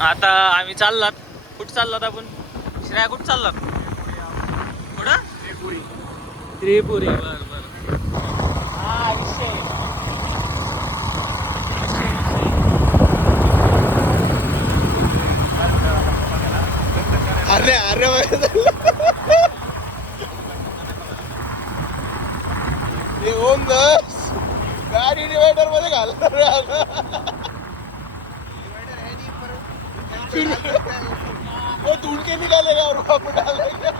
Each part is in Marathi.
आता आम्ही चाललात. कुठं चाललात आपण? श्रेया कुठं चाललात? कुठं? त्रिपुरी. बरं बरं. हा विषय अरे अरे ते ओम दस गाडी डिवायडर मध्ये घालणार वो ढूंढ के निकालेगा और वापस डालेगा.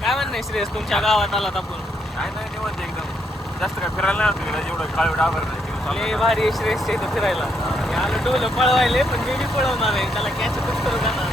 काय म्हणणं श्रेयस तुमच्या गावात आलात आपण? काय नाही निवांत एकदम. जास्त काय फिरायला नाही तुला जेवढं काळ डाबर नाही. लय भारी श्रेयसच्या इथं फिरायला. आलं डोलं पळवायले पण मी बी पळवणार आहे. त्याला कॅच करू जाणार.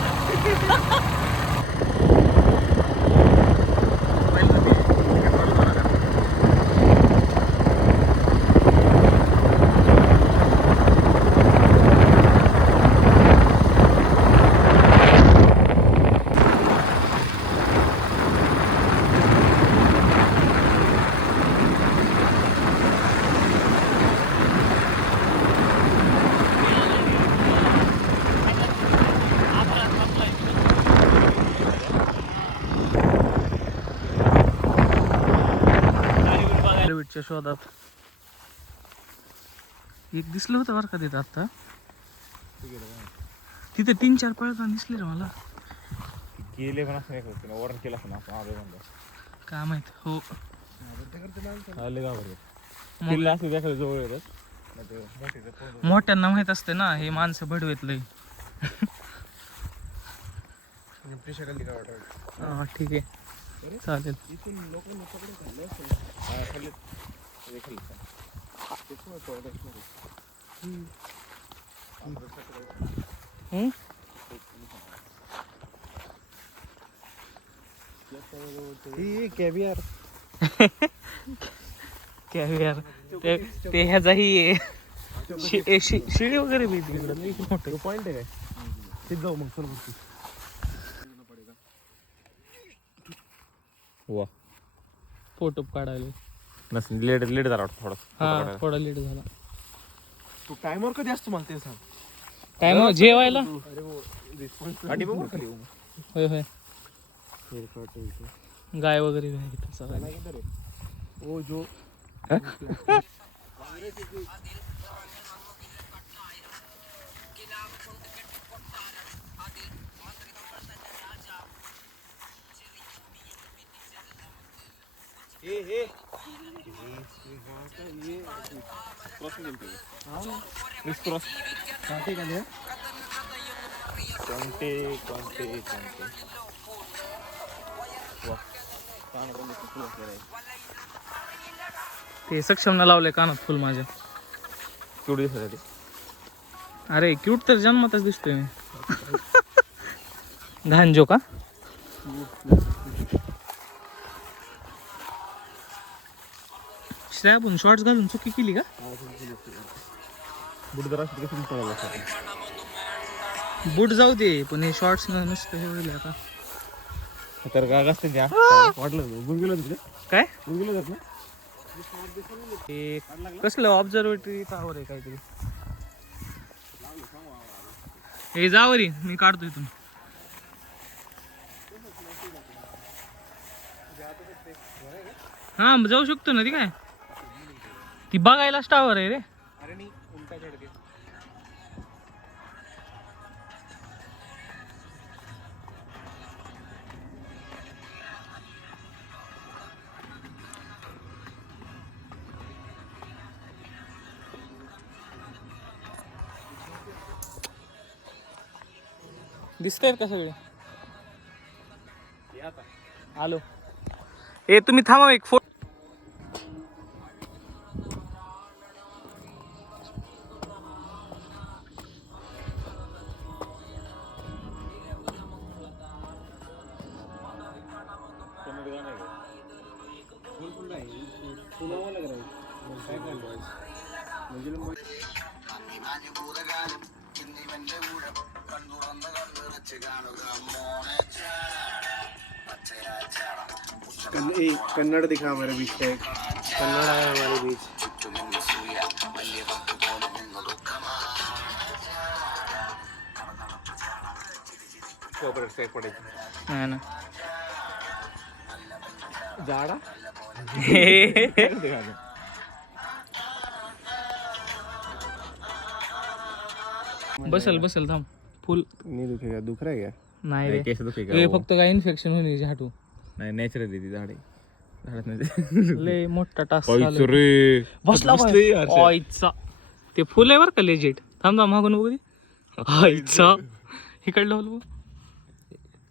च्या शोधात एक दिसलं होतं बरं का तिथं आता. तिथे 3-4 पळताना दिसले रे मला. गेले पण असं नाही वरण केलं असं काय माहित. हो आले गावावर असं देखा जवळ येतात. मोठ्यांना माहित असते ना हे माणसं भडवेत लय. हा ठीक आहे चालेल. कॅव्हिअर कॅव्हिअर ते ह्याचाही शिडी वगैरे बी तिकडे मोठं पॉइंट आहे काय तिथं जाऊ मग सोलपूर. वा फोटो काढायला. नसेल लेट लेट झाला थोडा. हा थोडा लेट झाला. तू टायमर कधी असतो मला ते सांग. काय मग जेवायला? होय होय गाय वगैरे ओ जो ते सक्षम न लावलंय कानात फुल माझ्या. केवढी दिसत. अरे क्यूट तर जन्मातच दिसतोय मी. घांजो का? श्रेया पण शॉर्ट्स घालून चुकी केली का? बूट जाऊ दे पण हे शॉर्ट्स नुसतं हे होईल आता. तर गाग असते त्या वाटलं गुंगीला तिथे काय गुंगीला जात ना. हे कसलं ऑब्झर्वेटरी टावर आहे काहीतरी. हे जावरी मी काढतो इथून. हा जाऊ शकतो ना. ती काय ती बघायलाच टावर आहे रे. दिसतायत का सगळे? आलो. ए तुम्ही थांबा एक फोटो. कन्नड़ दिखा हमारे बीच का एक कन्नड़ है हमारे बीच. नाही ना जाडा बसल थांब फुल नहीं दुखेगा, दुख रहा है क्या? नाही रे केस दुखी हे फक्त काय इन्फेक्शन होणे हाटू नाही नॅचरली ती झाडे लय मोठा टास्क रे बसला आईचा ते फुल आहे बरं का लेजिट थांब मागून बघू दे आईचा इकडलं होल बघ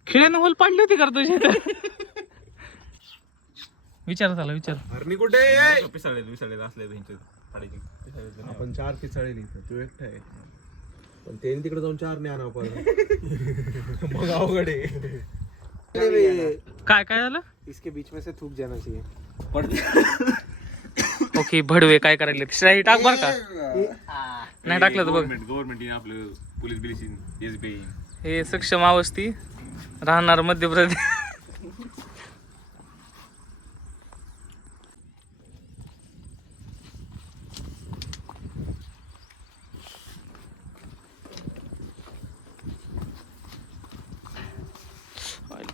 खिळ्यानं होल पाडली होती कर तुझ्या विचार झाला विचार हरणी कुठे पिसाळे असले आपण 4 पिसाळे लिहितो, तू एकटा आहे. पण त्यांनी तिकडे जाऊन 4 ने आणावं पडलं. मग अवघड आहे. काय काय झालं इसके बीच में से थूक जाना चाहिए. ओके भडवे काय करायला श्राही टाक बर का नाही टाकलं तर बघ गव्हर्नमेंट आपलं पोलीस बिलीस SBI हे सक्षम अवस्थी राहणार मध्य प्रदेश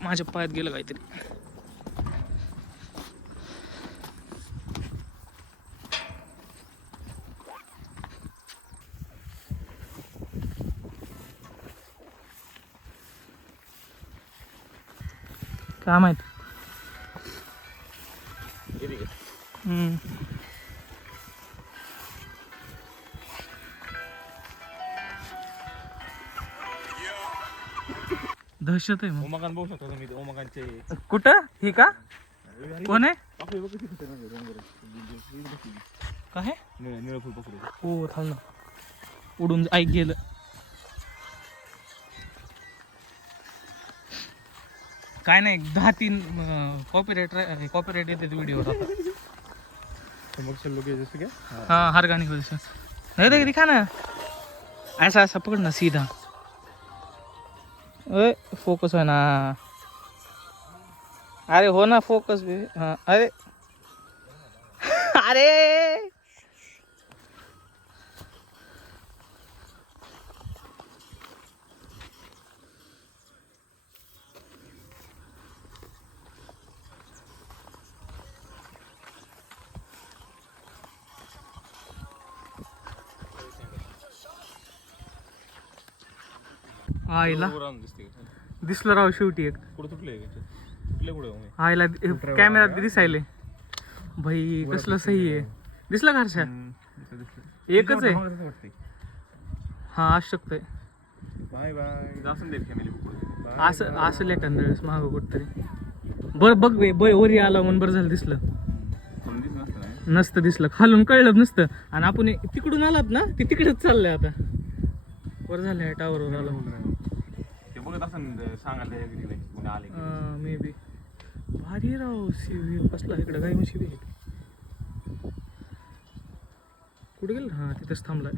माझ्या पायात गेलं काहीतरी काय माहित दहशत आहे मग ओमाकान बघू शकतो तुम्ही ओमाकांचे कुठं ही का कोण आहे काय निळं फुल पकडू हो थांब ना उडून ऐक गेलं काय नाही 10-3 कॉपीराइट येते व्हिडिओवर आता मग चल लोग जैसे क्या? हाँ हर गाने को जैसे नहीं देख दिखा ना ऐसा ऐसा पकड़ना सीधा ओए फोकस है ना अरे हो ना फोकस भी हाँ अरे अरे आईला दिसलं राव शेवटी एक कुठं तुटले कुठे आईला कॅमेरात दिसायले भाई कसलं सही आहे दिसलं का हर्षा एकच आहे हा असू शकतंय बाय बाय. असं देत फॅमिली असं असं एखाद्या वेळेस मागं कुठतरी बरं बघ बे वरी आलं म्हणून बरं झालं दिसलं नसतं दिसलं खालून कळलं नसतं आणि आपण तिकडून आलात ना ते तिकडेच चाललंय आता वर झालंय टावरवर आलं ते बघत असं सांगायला आले मे बी भारी राव शिवी कसला इकडं काही मग शिवी कुठे गेलं हां तिथंच थांबलाय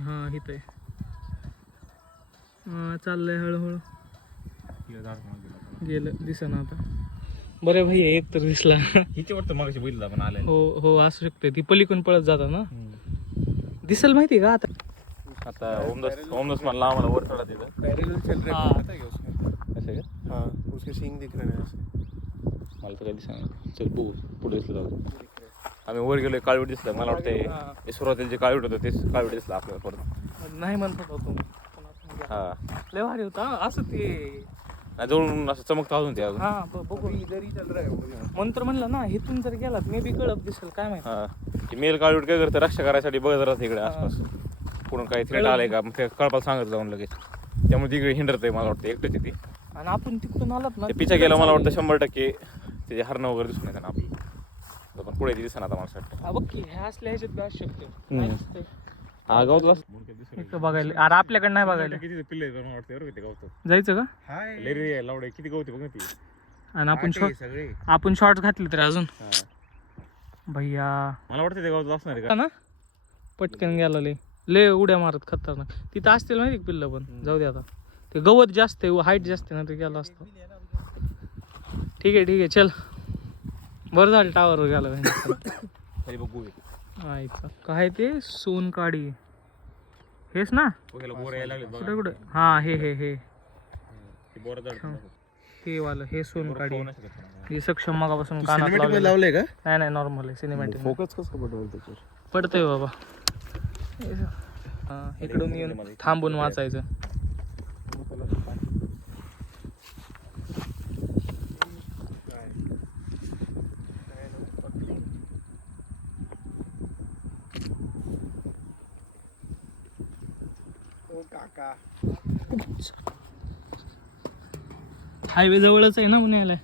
हां हिथं आहे चाललंय हळूहळू गेलं दिसेना आता बरे भाई एक तर दिसला हिच्या वाटतं मागाशी बघितलं आपण आले हो हो असू शकते ती पलीकडून पळत जाता ना दिसल माहिती का आता आता ओमदास म्हणला आम्हाला वर चढा तिथं पैरेलल चल रहा है, पता है क्या उसमें? असं का हाँ उसके सींग दिख रहे हैं ऐसे. मला तर काही दिसणार चल बघू पुढे दिसलं जाऊ आम्ही वर गेलोय काळवीट दिसलं मला वाटतं ते सुरुवातीला जे काळवीट होतं तेच काळवीट दिसलं आपल्याला परत नाही म्हणत होतो हा लय भारी होता असं ते जवळून असं चमकतं अजून ते अजून हा बघू इधर ही चल रहा है वो. मंत्र म्हणलं ना इथून जर गेलात मे बी कळत दिसेल काय माहिती हा ते मेल काळवीट काय करतं रक्षा करायसाठी बघत राहतं इकडे आसपास पुढून काही थ्रेट आलंय का मग ते कळपाला सांगत जाऊन लगेच त्यामुळे तिकडे हिंडत आहे मला वाटतं एकटंच ती आणि आपण तिकडून आलात ना ते पिछा गेला मला वाटतं 100% त्याचे हरणं वगैरे दिसून येतं ना आपल्याला पण पुढे ती दिसणार आता मला वाटतं हा बघ की ह्या असल्या ह्याच्यात बी असू शकते हा गावत इकडं बघायला अरे आपल्याकडे नाही बघायला किती पिल्ले वाटतं बरं ते गावत जायचं का हाय लेरी लावडे किती गवते बघ ना ती आणि सगळे आपण शॉर्ट घातले तर अजून भैया मला वाटतं ते गावत असणार आहे का ना पटकन गेला ले उड्या मारत खतरनाक तिथं असतील माहिती पिल्लं पण जाऊ दे आता ते गवत जास्त आहे हाईट जास्त आहे ना ते गेला असतो. ठीक आहे चल. बरं झालं टावरवर गेला तरी बघू ऐका काय ते सोनकाडी हेच ना बोर यायला लागले कुठे कुठे हा हे बोर हे वालं हे सोनकाडी हे सक्षम मगापासून कानात सिनेमॅटिक लावलेलं. लावलंय का? नाही नॉर्मल आहे सिनेमॅटिक. फोकस कसं पडवलं त्याच्यावर? पडतंय बाबा. इकडून येऊन थांबून वाचायचं. हायवे जवळच आहे ना पुण्याला.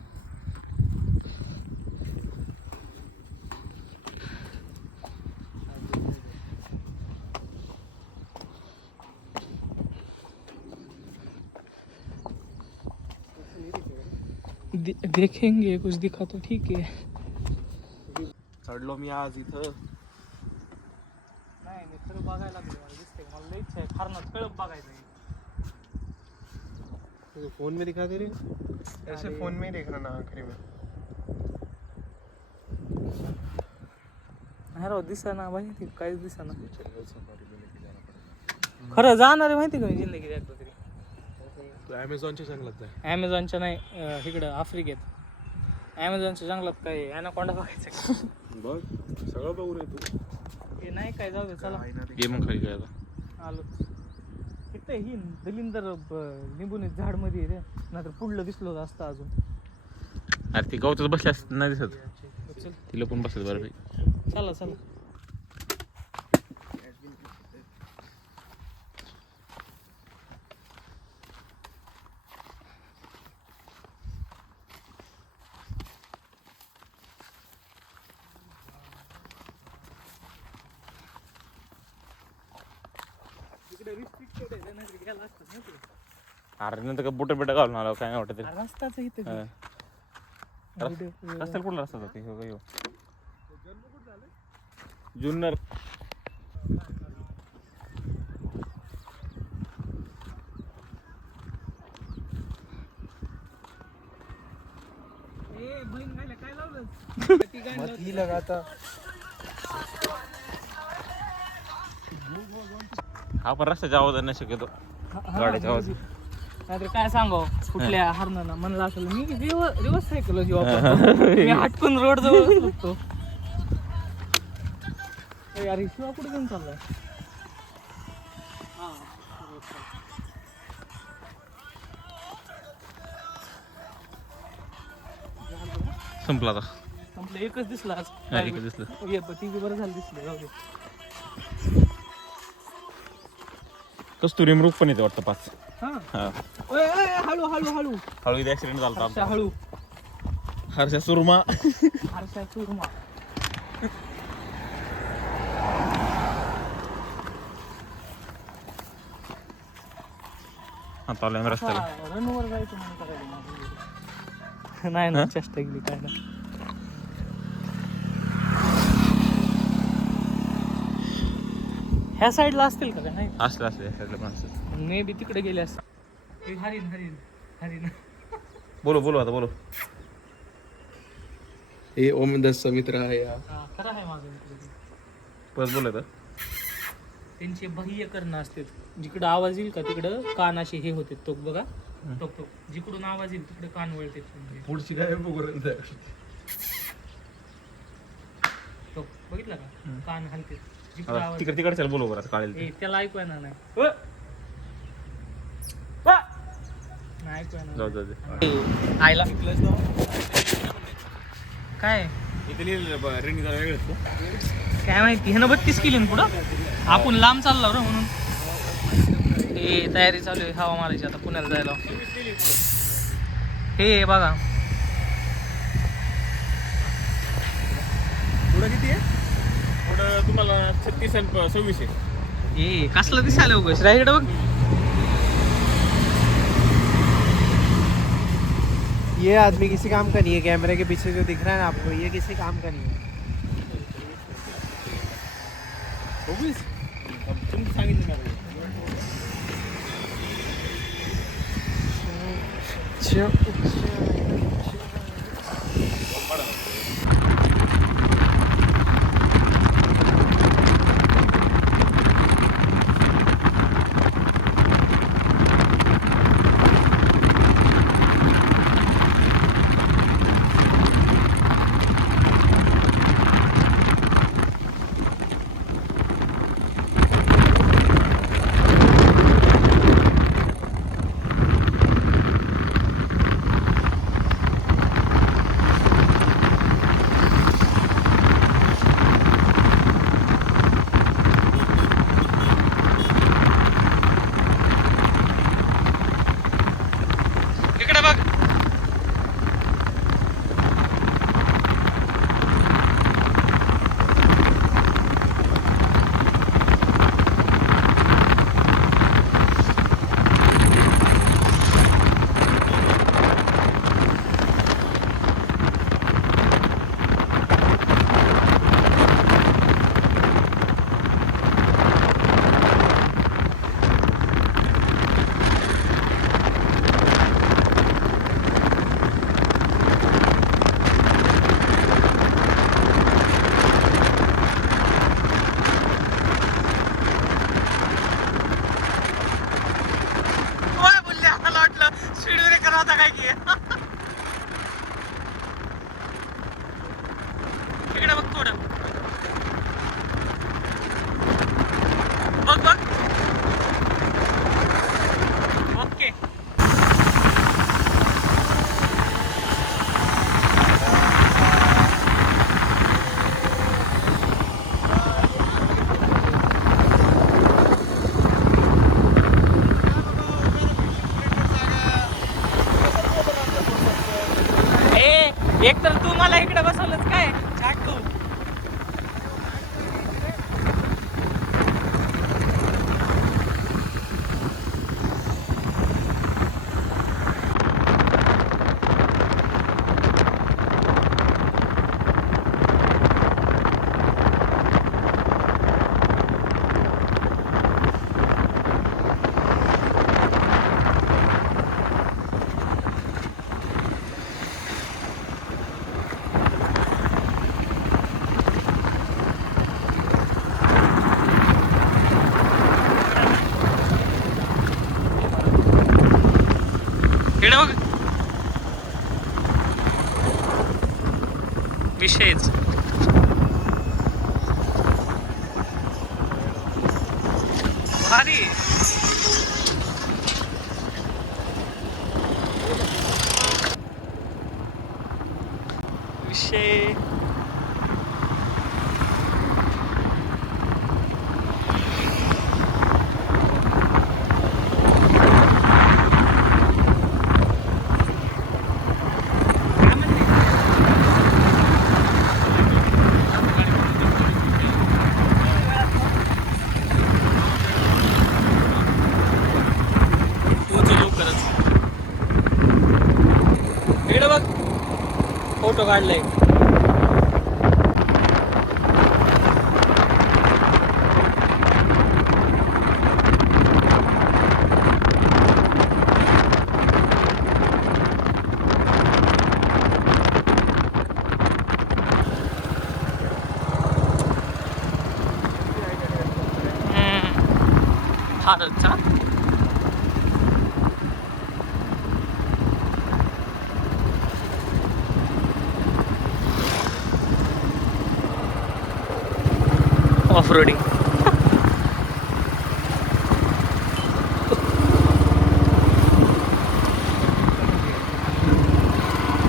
देखेंगे कुछ दिखा तो ठीक है. चढलो मी आज इथं. नाही मी खरं बघायला लागलो. मला दिसते मला लई इच्छा आहे खारनात कळप बघायचं. फोन में दिखा दे रहे? ऐसे फोन में ही देखना ना आखिरी में. नाही राव दिसा ना माहिती काहीच दिसा ना. खरं जाणार आहे माहिती का मी जिंदगी एकदा तरी. अमेझॉनच्या जंगलात जाय. ॲमेझॉनच्या नाही इकडं आफ्रिकेत. ॲमेझॉनच्या जंगलात काय ॲनाकोंडा बघायचं. बघ सगळं बघू रे तू. हे नाही काय जाऊ दे चला ये मग खाली काय आलो. इथं ही दलिंदर लिंबून झाड मध्ये आहे रे. नाहीतर पुढलं दिसलं होतं असतं अजून. अरे ती गवतच बसल्या नाही दिसत. चल तिला पण बसत बरं. चला अरे नंतर का बुट घालून आलो काय नाही वाटत. रस्ताच इथं रस्त्याला कुठला रस्ता जाते हो जुन्नर. काय लावलं मत ही लगाता. हा पण रस्त्याच्या आवाज नाही शक्यतो गाड्याचा आवाज. नाहीतर काय सांगाव कुठल्या हरणाला म्हणलं असेल मी रिवर्स सायकल मी हटकून रोड जवळ बसतो. अरे शिवा कुठे घेऊन चाललाय. संपला आता. संपलं एकच दिसलं आज. एकच दिसलं. ये ती बरं झालं दिसलं. जाऊ दे. कस्तुरी मृग पण येते वाटतं 5. हा हळू हळू हळू हळू इथे ऍक्सिडेंट झाला हर्षा हळू हर्षा सुरमा. हर्षा सुरमा. आता आलोय रस्त्याला. रनवर जायचं म्हणून करायचं नाही ना चेष्टा केली काय ना. ह्या साईडला असतील का नाही. असले साईडला पण असले. मे बी तिकडे गेले असते. हरिण हरिण हरिण. बोलो आता बोलो. हे ओमदासचा मित्र आहे या. खरं आहे माझं मित्र. परत बोलायचं. त्यांचे बाह्य कर्ण असते. जिकडं आवाज येईल का तिकडं कान असे हे होते. तो बघा तो जिकडून आवाज येईल तिकडे कान वळते. पुढची काय बघू. तो बघितला का कान हलते जिकडं आवाज. तिकडे बोलो बरं काढेल. त्याला ऐकू येणार नाही. ऐकू येणार जाऊ. आयला काय इथे लिहिलेलं रेंज जरा वेगळंच. काय माहिती ह्यानं 32 केली ना पुढं. आपण लांब चाललो रे म्हणून. हे तयारी चालू आहे हवा मारायची आता पुण्याला जायला. हे बघा पुढं किती आहे? पुढं तुम्हाला 36 आणि 26 आहे. हे कसलं दिसायला उगाच राईट बघ. ये आदमी किसी काम का नहीं है. कैमरे के पीछे जो दिख रहा है ना आपको, ये किसी काम का नहीं है. तुम्ही सांगितलं ना. अच्छा इकडे बघ. ओय बोलले, मला वाटलं स्पीड ब्रेकर होता काय की. इकडे बघ थोडं. बघ बघ. ओके. एक तर तू मला इकडे बसवलंच काय छाटू. इकडे बघ. विषयच भारी. विषय फोटो काढलाय. फारच ऑफ रोडिंग.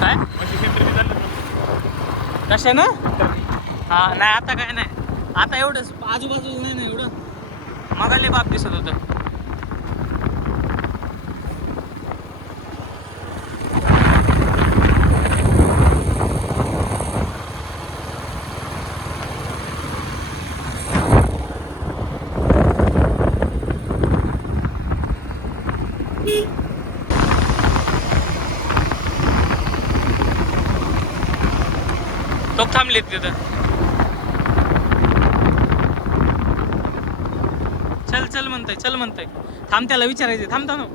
काय कशा ना. हा नाही आता काय नाही. आता एवढंच आजूबाजूला नाही ना एवढं. मगाले बाप दिसत होतं. तो थांबलेत तिथं. चल चल म्हणताय, चल म्हणताय. थांब त्याला विचारायचं. थांब थांब.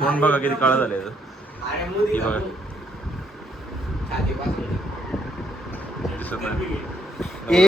तोंड बघा किती काळं झालंय हे बघा दिसत नाही